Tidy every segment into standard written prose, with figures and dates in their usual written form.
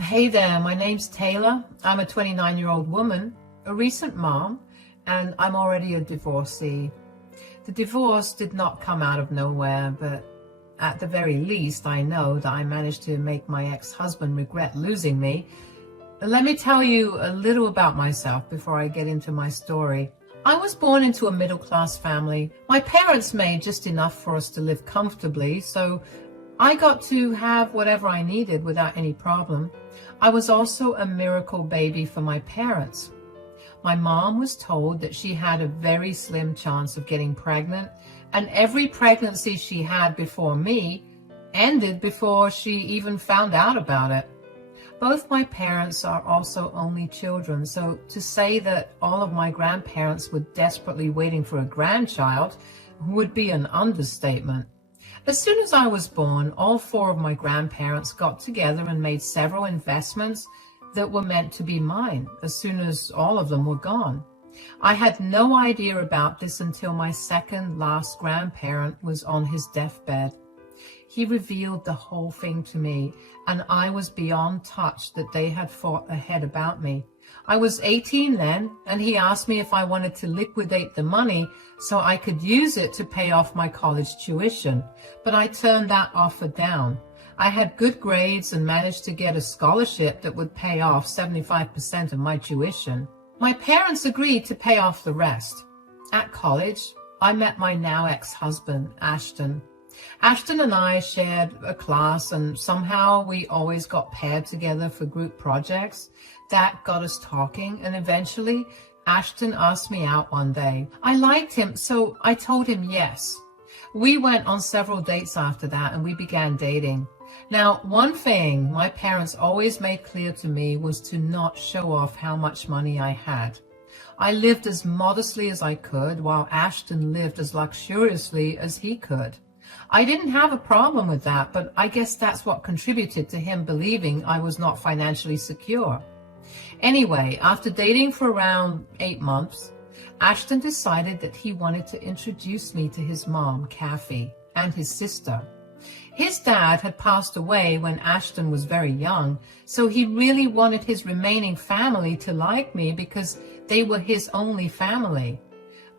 Hey there, my name's Taylor. I'm a 29-year-old woman, a recent mom, and I'm already a divorcee. The divorce did not come out of nowhere, but at the very least, I know that I managed to make my ex-husband regret losing me. Let me tell you a little about myself before I get into my story. I was born into a middle-class family. My parents made just enough for us to live comfortably, so I got to have whatever I needed without any problem. I was also a miracle baby for my parents. My mom was told that she had a very slim chance of getting pregnant, and every pregnancy she had before me ended before she even found out about it. Both my parents are also only children, so to say that all of my grandparents were desperately waiting for a grandchild would be an understatement. As soon as I was born, all four of my grandparents got together and made several investments that were meant to be mine as soon as all of them were gone. I had no idea about this until my second last grandparent was on his deathbed. He revealed the whole thing to me, and I was beyond touched that they had thought ahead about me. I was 18 then, and he asked me if I wanted to liquidate the money so I could use it to pay off my college tuition, but I turned that offer down. I had good grades and managed to get a scholarship that would pay off 75% of my tuition. My parents agreed to pay off the rest. At college, I met my now ex-husband, Ashton. Ashton and I shared a class, and somehow we always got paired together for group projects. That got us talking, and eventually Ashton asked me out one day. I liked him, so I told him yes. We went on several dates after that, and we began dating. Now, one thing my parents always made clear to me was to not show off how much money I had. I lived as modestly as I could, while Ashton lived as luxuriously as he could. I didn't have a problem with that, but I guess that's what contributed to him believing I was not financially secure. Anyway, after dating for around 8 months, Ashton decided that he wanted to introduce me to his mom, Kathy, and his sister. His dad had passed away when Ashton was very young, so he really wanted his remaining family to like me because they were his only family.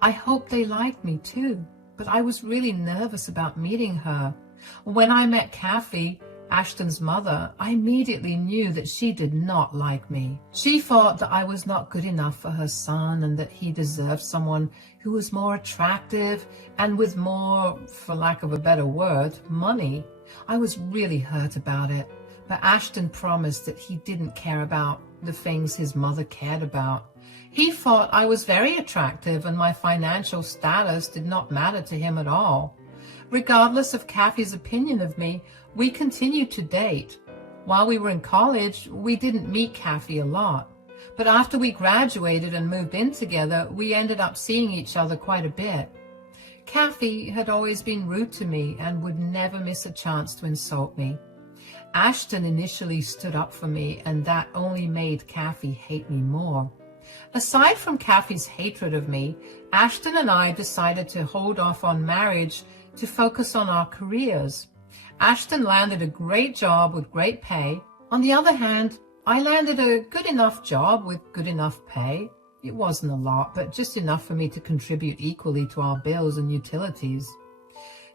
I hoped they liked me too, but I was really nervous about meeting her. When I met Kathy, Ashton's mother, I immediately knew that she did not like me. She thought that I was not good enough for her son and that he deserved someone who was more attractive and with more, for lack of a better word, money. I was really hurt about it, but Ashton promised that he didn't care about the things his mother cared about. He thought I was very attractive and my financial status did not matter to him at all. Regardless of Kathy's opinion of me, we continued to date. While we were in college, we didn't meet Kathy a lot. But after we graduated and moved in together, we ended up seeing each other quite a bit. Kathy had always been rude to me and would never miss a chance to insult me. Ashton initially stood up for me, and that only made Kathy hate me more. Aside from Kathy's hatred of me, Ashton and I decided to hold off on marriage to focus on our careers. Ashton landed a great job with great pay. On the other hand, I landed a good enough job with good enough pay. It wasn't a lot, but just enough for me to contribute equally to our bills and utilities.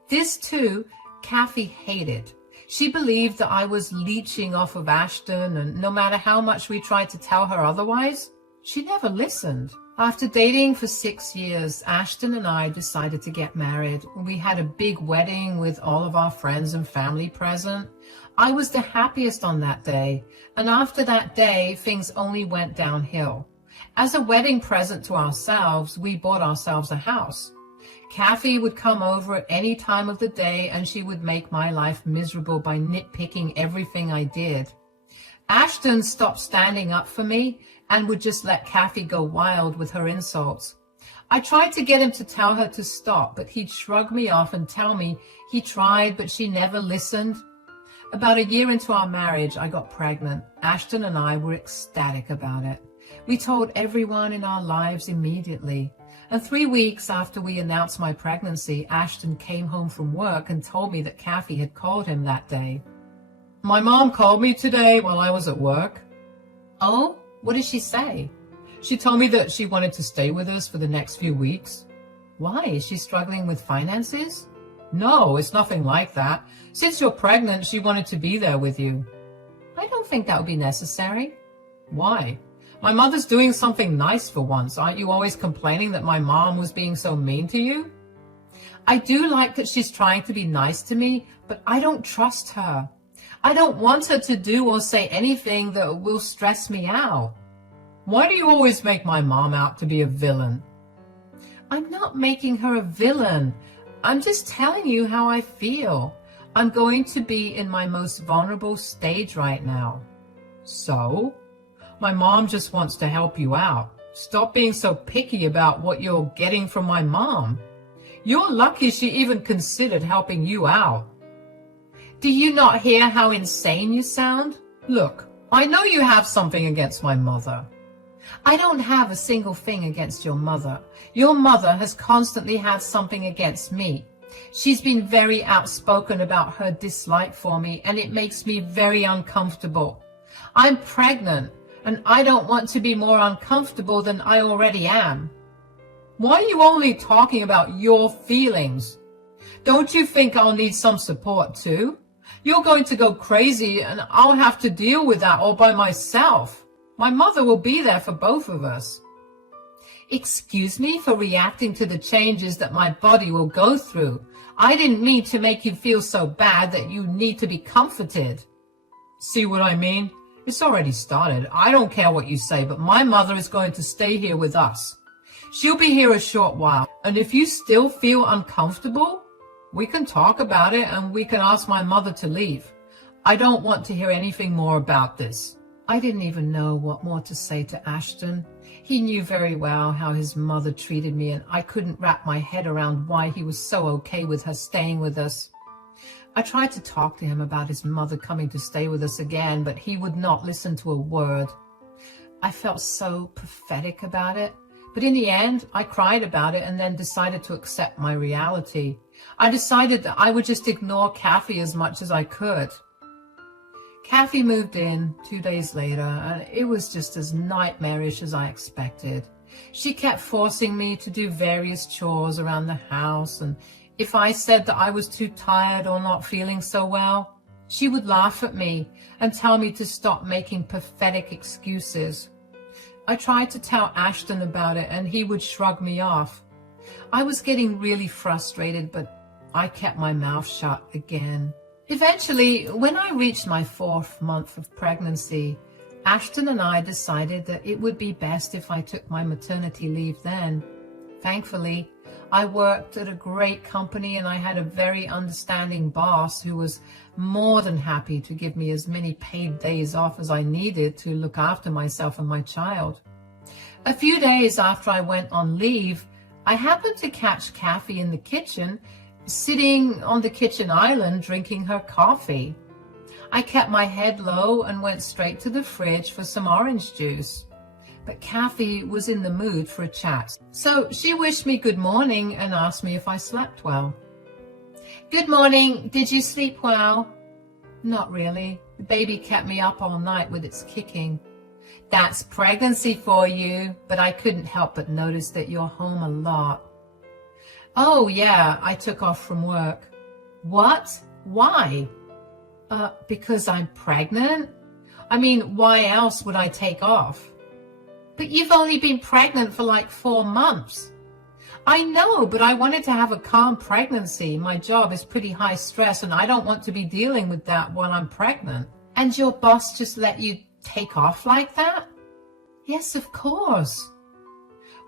This too, Kathy hated. She believed that I was leeching off of Ashton, and no matter how much we tried to tell her otherwise, she never listened. After dating for 6 years, Ashton and I decided to get married. We had a big wedding with all of our friends and family present. I was the happiest on that day, and after that day, things only went downhill. As a wedding present to ourselves, we bought ourselves a house. Kathy would come over at any time of the day, and she would make my life miserable by nitpicking everything I did. Ashton stopped standing up for me and would just let Kathy go wild with her insults. I tried to get him to tell her to stop, but he'd shrug me off and tell me he tried, but she never listened. About a year into our marriage, I got pregnant. Ashton and I were ecstatic about it. We told everyone in our lives immediately. And 3 weeks after we announced my pregnancy, Ashton came home from work and told me that Kathy had called him that day. My mom called me today while I was at work. Oh, what did she say? She told me that she wanted to stay with us for the next few weeks. Why? Is she struggling with finances? No, it's nothing like that. Since you're pregnant, she wanted to be there with you. I don't think that would be necessary. Why? My mother's doing something nice for once. Aren't you always complaining that my mom was being so mean to you? I do like that she's trying to be nice to me, but I don't trust her. I don't want her to do or say anything that will stress me out. Why do you always make my mom out to be a villain? I'm not making her a villain. I'm just telling you how I feel. I'm going to be in my most vulnerable stage right now. So? My mom just wants to help you out. Stop being so picky about what you're getting from my mom. You're lucky she even considered helping you out. Do you not hear how insane you sound? Look, I know you have something against my mother. I don't have a single thing against your mother. Your mother has constantly had something against me. She's been very outspoken about her dislike for me, and it makes me very uncomfortable. I'm pregnant, and I don't want to be more uncomfortable than I already am. Why are you only talking about your feelings? Don't you think I'll need some support too? You're going to go crazy, and I'll have to deal with that all by myself. My mother will be there for both of us. Excuse me for reacting to the changes that my body will go through. I didn't mean to make you feel so bad that you need to be comforted. See what I mean? It's already started. I don't care what you say, but my mother is going to stay here with us. She'll be here a short while, and if you still feel uncomfortable, we can talk about it and we can ask my mother to leave. I don't want to hear anything more about this. I didn't even know what more to say to Ashton. He knew very well how his mother treated me, and I couldn't wrap my head around why he was so okay with her staying with us. I tried to talk to him about his mother coming to stay with us again, but he would not listen to a word. I felt so pathetic about it, but in the end, I cried about it and then decided to accept my reality. I decided that I would just ignore Kathy as much as I could. Kathy moved in 2 days later, and it was just as nightmarish as I expected. She kept forcing me to do various chores around the house, and if I said that I was too tired or not feeling so well, she would laugh at me and tell me to stop making pathetic excuses. I tried to tell Ashton about it, and he would shrug me off. I was getting really frustrated, but I kept my mouth shut again. Eventually, when I reached my 4th month of pregnancy, Ashton and I decided that it would be best if I took my maternity leave then. Thankfully, I worked at a great company and I had a very understanding boss who was more than happy to give me as many paid days off as I needed to look after myself and my child. A few days after I went on leave, I happened to catch Kathy in the kitchen, sitting on the kitchen island drinking her coffee. I kept my head low and went straight to the fridge for some orange juice. But Kathy was in the mood for a chat, so she wished me good morning and asked me if I slept well. Good morning. Did you sleep well? Not really. The baby kept me up all night with its kicking. That's pregnancy for you, but I couldn't help but notice that you're home a lot. Oh, yeah, I took off from work. What? Why? Because I'm pregnant? I mean, why else would I take off? But you've only been pregnant for like 4 months. I know, but I wanted to have a calm pregnancy. My job is pretty high stress, and I don't want to be dealing with that while I'm pregnant. And your boss just let you take off like that? Yes, of course.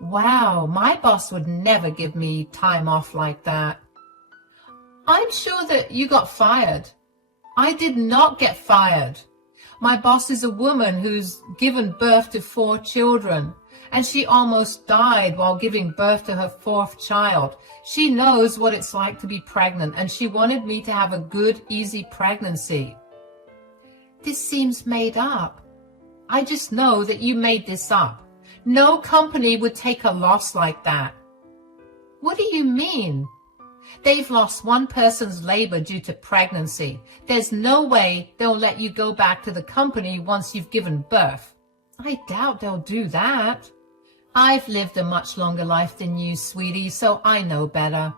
Wow, my boss would never give me time off like that. I'm sure that you got fired. I did not get fired. My boss is a woman who's given birth to 4 children, and she almost died while giving birth to her 4th child. She knows what it's like to be pregnant, and she wanted me to have a good, easy pregnancy. This seems made up. I just know that you made this up. No company would take a loss like that. What do you mean? They've lost one person's labor due to pregnancy. There's no way they'll let you go back to the company once you've given birth. I doubt they'll do that. I've lived a much longer life than you, sweetie, so I know better.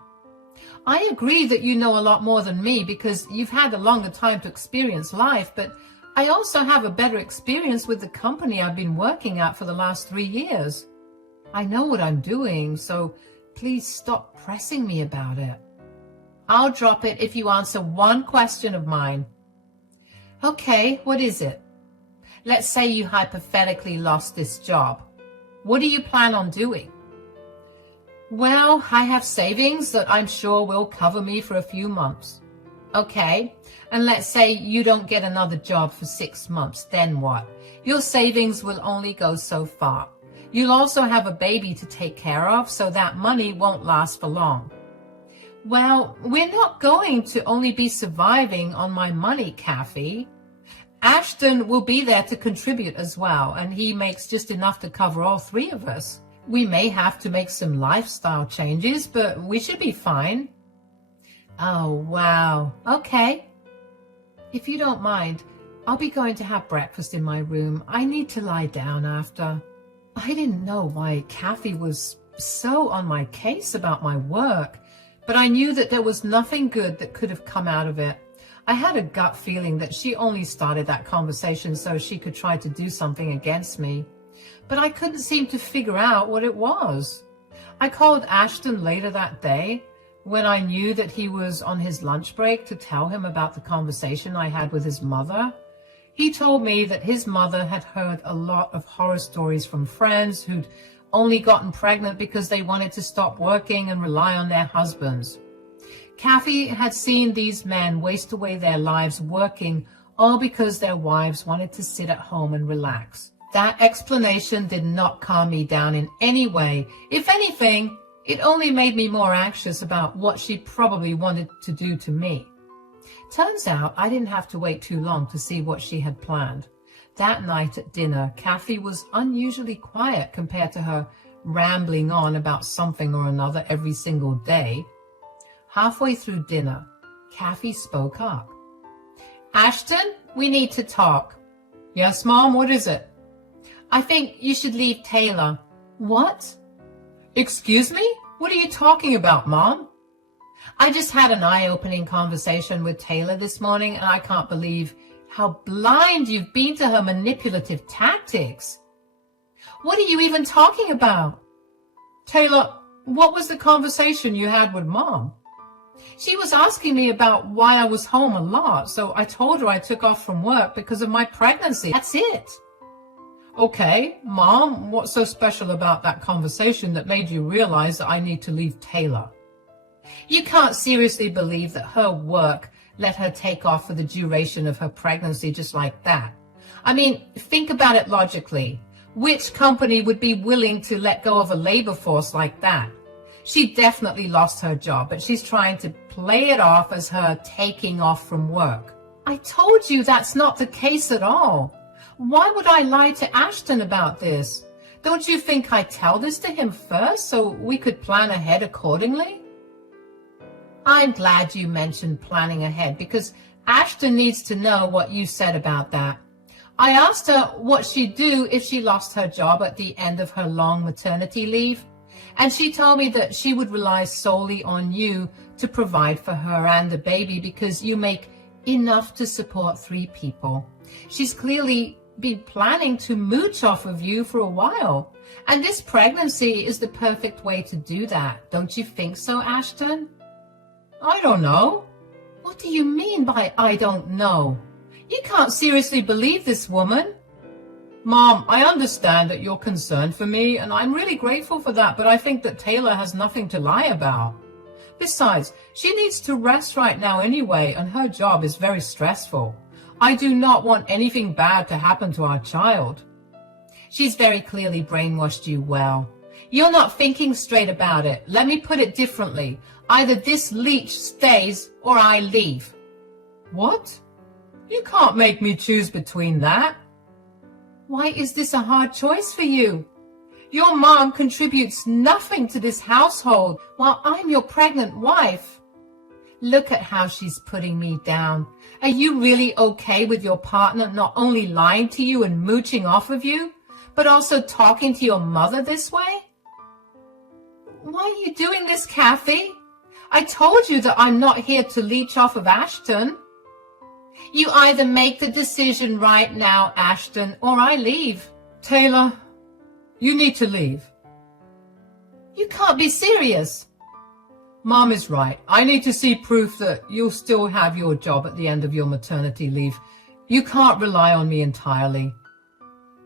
I agree that you know a lot more than me because you've had a longer time to experience life, but I also have a better experience with the company I've been working at for the last 3 years. I know what I'm doing, so please stop pressing me about it. I'll drop it if you answer one question of mine. Okay, what is it? Let's say you hypothetically lost this job. What do you plan on doing? Well, I have savings that I'm sure will cover me for a few months. Okay, and let's say you don't get another job for 6 months, then what? Your savings will only go so far. You'll also have a baby to take care of, so that money won't last for long. Well, we're not going to only be surviving on my money, Kathy. Ashton will be there to contribute as well, and he makes just enough to cover all 3 of us. We may have to make some lifestyle changes, but we should be fine. Oh, wow. Okay. If you don't mind, I'll be going to have breakfast in my room. I need to lie down after. I didn't know why Kathy was so on my case about my work, but I knew that there was nothing good that could have come out of it. I had a gut feeling that she only started that conversation so she could try to do something against me, but I couldn't seem to figure out what it was. I called Ashton later that day when I knew that he was on his lunch break to tell him about the conversation I had with his mother. He told me that his mother had heard a lot of horror stories from friends who'd only gotten pregnant because they wanted to stop working and rely on their husbands. Kathy had seen these men waste away their lives working, all because their wives wanted to sit at home and relax. That explanation did not calm me down in any way. If anything, it only made me more anxious about what she probably wanted to do to me. Turns out I didn't have to wait too long to see what she had planned. That night at dinner, Kathy was unusually quiet compared to her rambling on about something or another every single day. Halfway through dinner, Kathy spoke up. Ashton, we need to talk. Yes, Mom, what is it? I think you should leave Taylor. What? Excuse me? What are you talking about, Mom? I just had an eye-opening conversation with Taylor this morning, and I can't believe how blind you've been to her manipulative tactics. What are you even talking about? Taylor, what was the conversation you had with Mom? She was asking me about why I was home a lot, so I told her I took off from work because of my pregnancy. That's it. Okay, Mom, what's so special about that conversation that made you realize that I need to leave Taylor? You can't seriously believe that her work let her take off for the duration of her pregnancy just like that. I mean, think about it logically. Which company would be willing to let go of a labor force like that? She definitely lost her job, but she's trying to play it off as her taking off from work. I told you that's not the case at all. Why would I lie to Ashton about this? Don't you think I'd tell this to him first so we could plan ahead accordingly? I'm glad you mentioned planning ahead because Ashton needs to know what you said about that. I asked her what she'd do if she lost her job at the end of her long maternity leave, and she told me that she would rely solely on you to provide for her and the baby because you make enough to support 3 people. She's clearly been planning to mooch off of you for a while, and this pregnancy is the perfect way to do that. Don't you think so, Ashton? I don't know. What do you mean by I don't know? You can't seriously believe this woman. Mom, I understand that you're concerned for me, and I'm really grateful for that, but I think that Taylor has nothing to lie about. Besides, she needs to rest right now anyway, and her job is very stressful. I do not want anything bad to happen to our child. She's very clearly brainwashed you well. You're not thinking straight about it. Let me put it differently. Either this leech stays or I leave. What? You can't make me choose between that. Why is this a hard choice for you? Your mom contributes nothing to this household while I'm your pregnant wife. Look at how she's putting me down. Are you really okay with your partner not only lying to you and mooching off of you, but also talking to your mother this way? Why are you doing this, Kathy? I told you that I'm not here to leech off of Ashton. You either make the decision right now, Ashton, or I leave. Taylor, you need to leave. You can't be serious. Mom is right. I need to see proof that you'll still have your job at the end of your maternity leave. You can't rely on me entirely.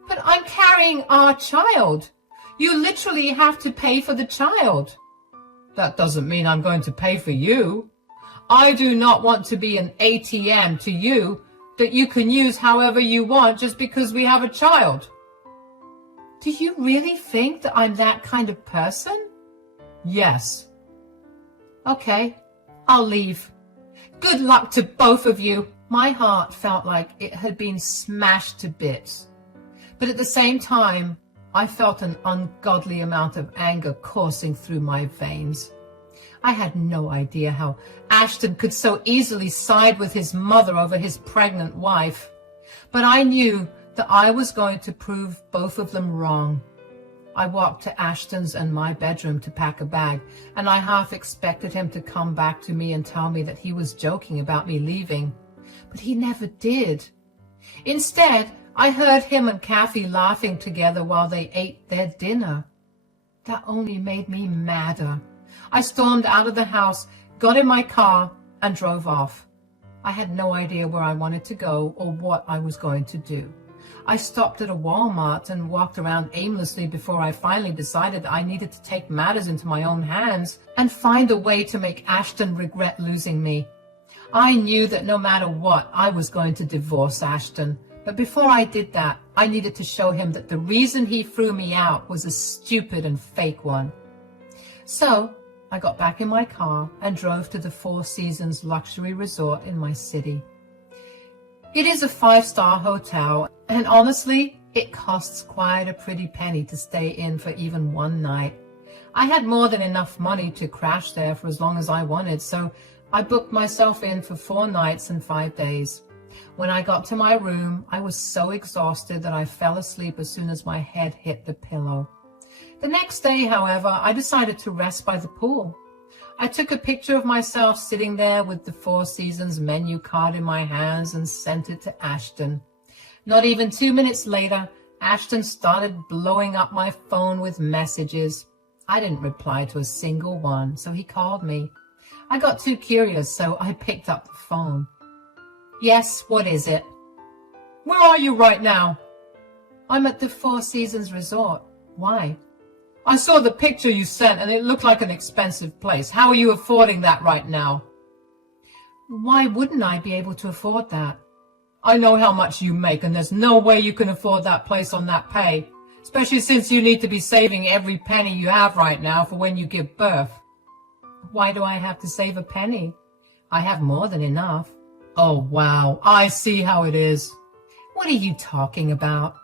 But I'm carrying our child. You literally have to pay for the child. That doesn't mean I'm going to pay for you. I do not want to be an ATM to you that you can use however you want just because we have a child. Do you really think that I'm that kind of person? Yes. Okay, I'll leave. Good luck to both of you. My heart felt like it had been smashed to bits. But at the same time, I felt an ungodly amount of anger coursing through my veins. I had no idea how Ashton could so easily side with his mother over his pregnant wife. But I knew that I was going to prove both of them wrong. I walked to Ashton's and my bedroom to pack a bag, and I half expected him to come back to me and tell me that he was joking about me leaving. But he never did. Instead, I heard him and Kathy laughing together while they ate their dinner. That only made me madder. I stormed out of the house, got in my car, and drove off. I had no idea where I wanted to go or what I was going to do. I stopped at a Walmart and walked around aimlessly before I finally decided I needed to take matters into my own hands and find a way to make Ashton regret losing me. I knew that no matter what, I was going to divorce Ashton. But before I did that, I needed to show him that the reason he threw me out was a stupid and fake one. So I got back in my car and drove to the Four Seasons luxury resort in my city. It is a 5-star hotel, and honestly, it costs quite a pretty penny to stay in for even one night. I had more than enough money to crash there for as long as I wanted, so I booked myself in for 4 nights and 5 days. When I got to my room, I was so exhausted that I fell asleep as soon as my head hit the pillow. The next day, however, I decided to rest by the pool. I took a picture of myself sitting there with the Four Seasons menu card in my hands and sent it to Ashton. Not even 2 minutes later, Ashton started blowing up my phone with messages. I didn't reply to a single one, so he called me. I got too curious, so I picked up the phone. Yes, what is it? Where are you right now? I'm at the Four Seasons Resort. Why? I saw the picture you sent and it looked like an expensive place. How are you affording that right now? Why wouldn't I be able to afford that? I know how much you make and there's no way you can afford that place on that pay, especially since you need to be saving every penny you have right now for when you give birth. Why do I have to save a penny? I have more than enough. Oh, wow. I see how it is. What are you talking about?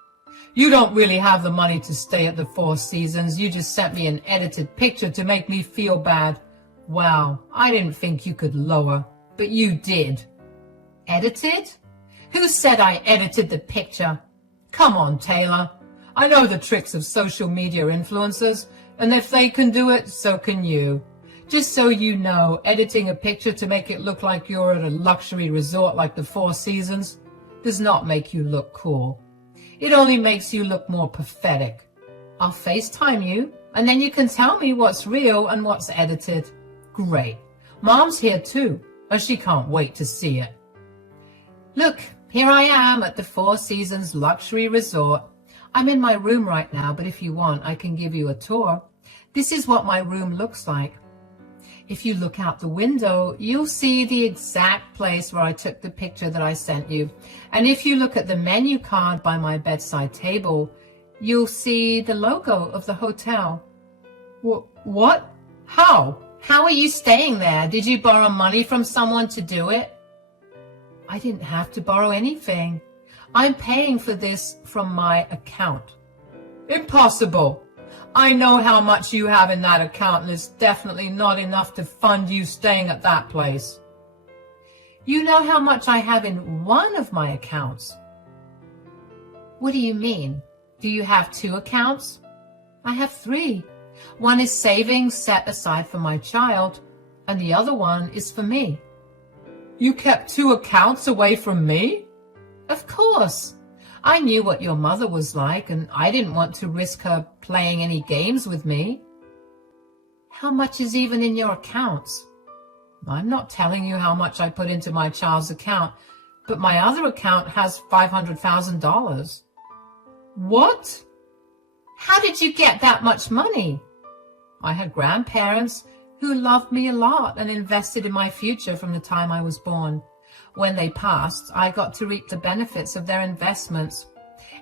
You don't really have the money to stay at the Four Seasons. You just sent me an edited picture to make me feel bad. Wow, I didn't think you could lower, but you did. Edited? Who said I edited the picture? Come on, Taylor. I know the tricks of social media influencers, and if they can do it, so can you. Just so you know, editing a picture to make it look like you're at a luxury resort like the Four Seasons does not make you look cool. It only makes you look more pathetic. I'll FaceTime you, and then you can tell me what's real and what's edited. Great. Mom's here too, and she can't wait to see it. Look, here I am at the Four Seasons Luxury Resort. I'm in my room right now, but if you want, I can give you a tour. This is what my room looks like. If you look out the window, you'll see the exact place where I took the picture that I sent you. And if you look at the menu card by my bedside table, you'll see the logo of the hotel. What? How? How are you staying there? Did you borrow money from someone to do it? I didn't have to borrow anything. I'm paying for this from my account. Impossible. I know how much you have in that account, and it's definitely not enough to fund you staying at that place. You know how much I have in one of my accounts. What do you mean? Do you have 2 accounts? I have 3. One is savings set aside for my child, and the other one is for me. You kept 2 accounts away from me? Of course. I knew what your mother was like, and I didn't want to risk her playing any games with me. How much is even in your accounts? I'm not telling you how much I put into my child's account, but my other account has $500,000. What? How did you get that much money? I had grandparents who loved me a lot and invested in my future from the time I was born. When they passed, I got to reap the benefits of their investments.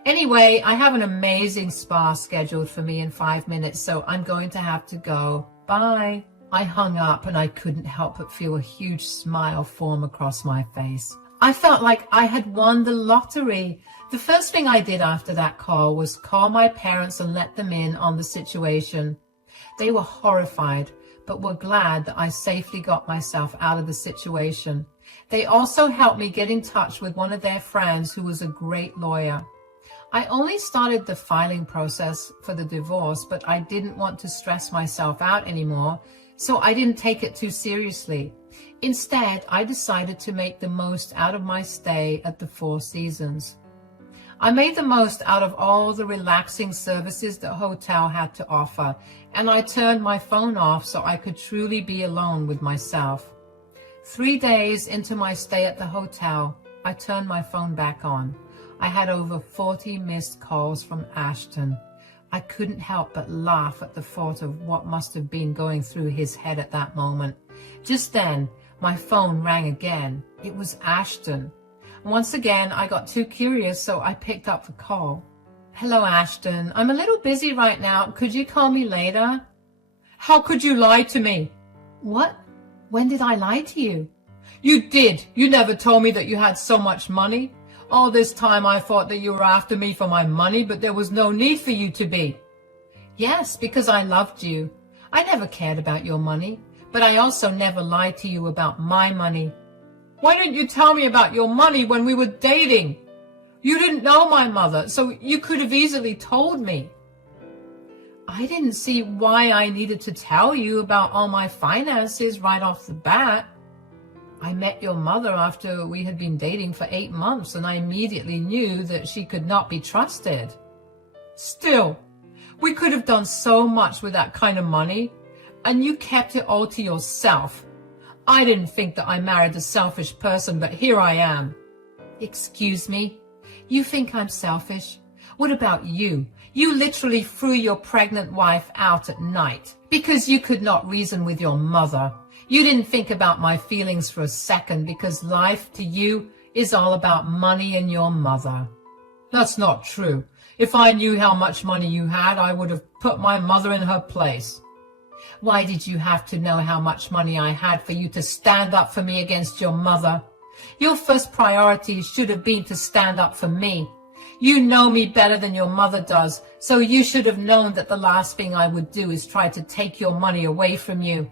Anyway, I have an amazing spa scheduled for me in 5 minutes, so I'm going to have to go. Bye. I hung up and I couldn't help but feel a huge smile form across my face. I felt like I had won the lottery. The first thing I did after that call was call my parents and let them in on the situation. They were horrified, but were glad that I safely got myself out of the situation. They also helped me get in touch with one of their friends who was a great lawyer. I only started the filing process for the divorce, but I didn't want to stress myself out anymore, so I didn't take it too seriously. Instead, I decided to make the most out of my stay at the Four Seasons. I made the most out of all the relaxing services the hotel had to offer, and I turned my phone off so I could truly be alone with myself. 3 days into my stay at the hotel, I turned my phone back on. I had over 40 missed calls from Ashton. I couldn't help but laugh at the thought of what must have been going through his head at that moment. Just then, my phone rang again. It was Ashton. Once again, I got too curious, so I picked up the call. Hello, Ashton. I'm a little busy right now. Could you call me later? How could you lie to me? What? When did I lie to you? You did. You never told me that you had so much money. All this time I thought that you were after me for my money, but there was no need for you to be. Yes, because I loved you. I never cared about your money, but I also never lied to you about my money. Why didn't you tell me about your money when we were dating? You didn't know my mother, so you could have easily told me. I didn't see why I needed to tell you about all my finances right off the bat. I met your mother after we had been dating for 8 months, and I immediately knew that she could not be trusted. Still, we could have done so much with that kind of money, and you kept it all to yourself. I didn't think that I married a selfish person, but here I am. Excuse me? You think I'm selfish? What about you? You literally threw your pregnant wife out at night because you could not reason with your mother. You didn't think about my feelings for a second because life to you is all about money and your mother. That's not true. If I knew how much money you had, I would have put my mother in her place. Why did you have to know how much money I had for you to stand up for me against your mother? Your first priority should have been to stand up for me. You know me better than your mother does, so you should have known that the last thing I would do is try to take your money away from you.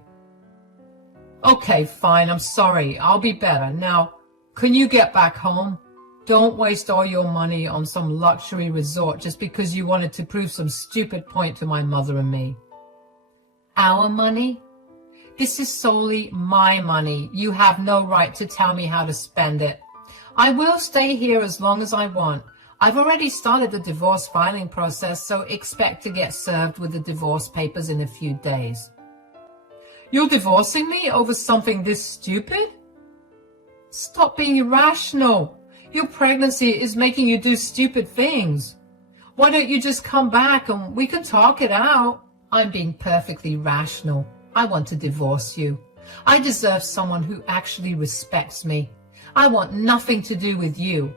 Okay, fine, I'm sorry. I'll be better. Now, can you get back home? Don't waste all your money on some luxury resort just because you wanted to prove some stupid point to my mother and me. Our money? This is solely my money. You have no right to tell me how to spend it. I will stay here as long as I want. I've already started the divorce filing process, so expect to get served with the divorce papers in a few days. You're divorcing me over something this stupid? Stop being irrational. Your pregnancy is making you do stupid things. Why don't you just come back and we can talk it out? I'm being perfectly rational. I want to divorce you. I deserve someone who actually respects me. I want nothing to do with you.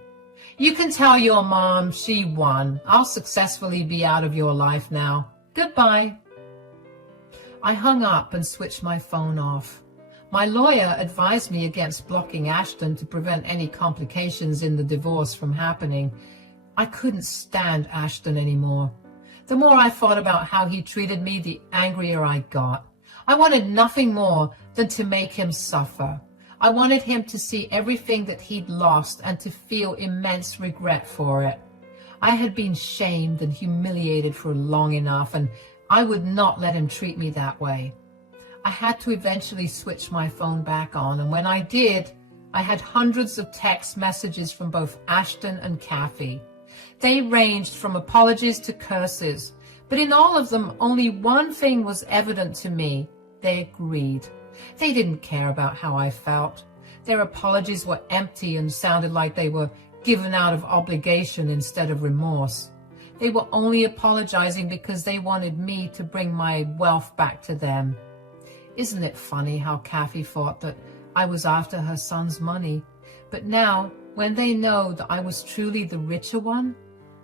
You can tell your mom she won. I'll successfully be out of your life now. Goodbye. I hung up and switched my phone off. My lawyer advised me against blocking Ashton to prevent any complications in the divorce from happening. I couldn't stand Ashton anymore. The more I thought about how he treated me, the angrier I got. I wanted nothing more than to make him suffer. I wanted him to see everything that he'd lost and to feel immense regret for it. I had been shamed and humiliated for long enough, and I would not let him treat me that way. I had to eventually switch my phone back on, and when I did, I had hundreds of text messages from both Ashton and Kathy. They ranged from apologies to curses, but in all of them, only one thing was evident to me: they agreed. They didn't care about how I felt. Their apologies were empty and sounded like they were given out of obligation instead of remorse. They were only apologizing because they wanted me to bring my wealth back to them. Isn't it funny how Kathy thought that I was after her son's money? But now, when they know that I was truly the richer one,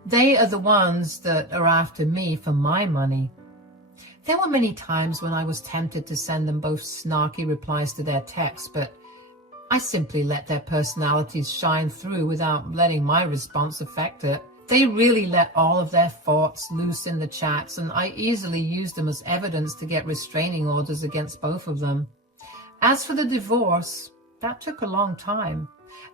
they are the ones that are after me for my money. There were many times when I was tempted to send them both snarky replies to their texts, but I simply let their personalities shine through without letting my response affect it. They really let all of their thoughts loose in the chats, and I easily used them as evidence to get restraining orders against both of them. As for the divorce, that took a long time.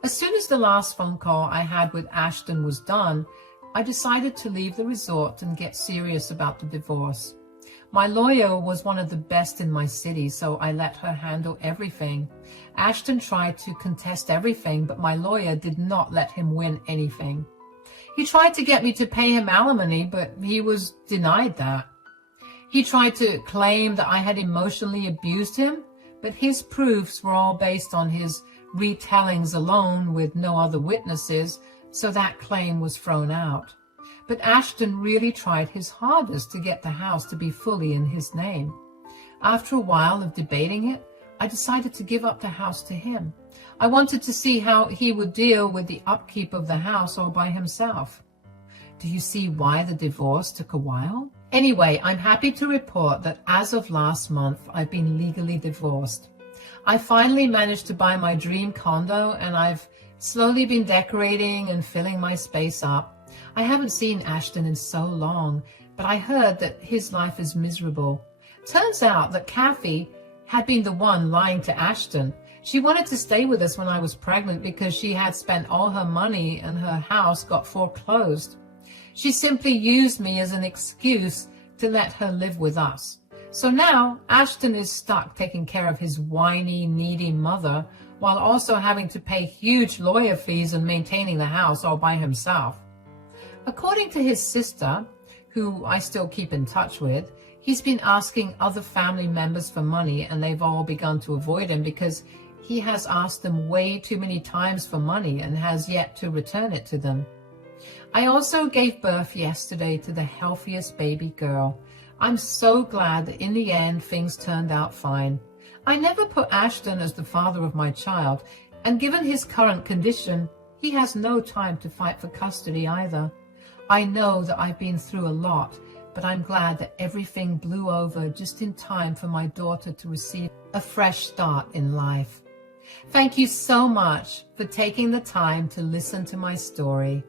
As soon as the last phone call I had with Ashton was done, I decided to leave the resort and get serious about the divorce. My lawyer was one of the best in my city, so I let her handle everything. Ashton tried to contest everything, but my lawyer did not let him win anything. He tried to get me to pay him alimony, but he was denied that. He tried to claim that I had emotionally abused him, but his proofs were all based on his retellings alone with no other witnesses, so that claim was thrown out. But Ashton really tried his hardest to get the house to be fully in his name. After a while of debating it, I decided to give up the house to him. I wanted to see how he would deal with the upkeep of the house all by himself. Do you see why the divorce took a while? Anyway, I'm happy to report that as of last month, I've been legally divorced. I finally managed to buy my dream condo, and I've slowly been decorating and filling my space up. I haven't seen Ashton in so long, but I heard that his life is miserable. Turns out that Kathy had been the one lying to Ashton. She wanted to stay with us when I was pregnant because she had spent all her money and her house got foreclosed. She simply used me as an excuse to let her live with us. So now Ashton is stuck taking care of his whiny, needy mother while also having to pay huge lawyer fees and maintaining the house all by himself. According to his sister, who I still keep in touch with, he's been asking other family members for money, and they've all begun to avoid him because he has asked them way too many times for money and has yet to return it to them. I also gave birth yesterday to the healthiest baby girl. I'm so glad that in the end things turned out fine. I never put Ashton as the father of my child, and given his current condition, he has no time to fight for custody either. I know that I've been through a lot, but I'm glad that everything blew over just in time for my daughter to receive a fresh start in life. Thank you so much for taking the time to listen to my story.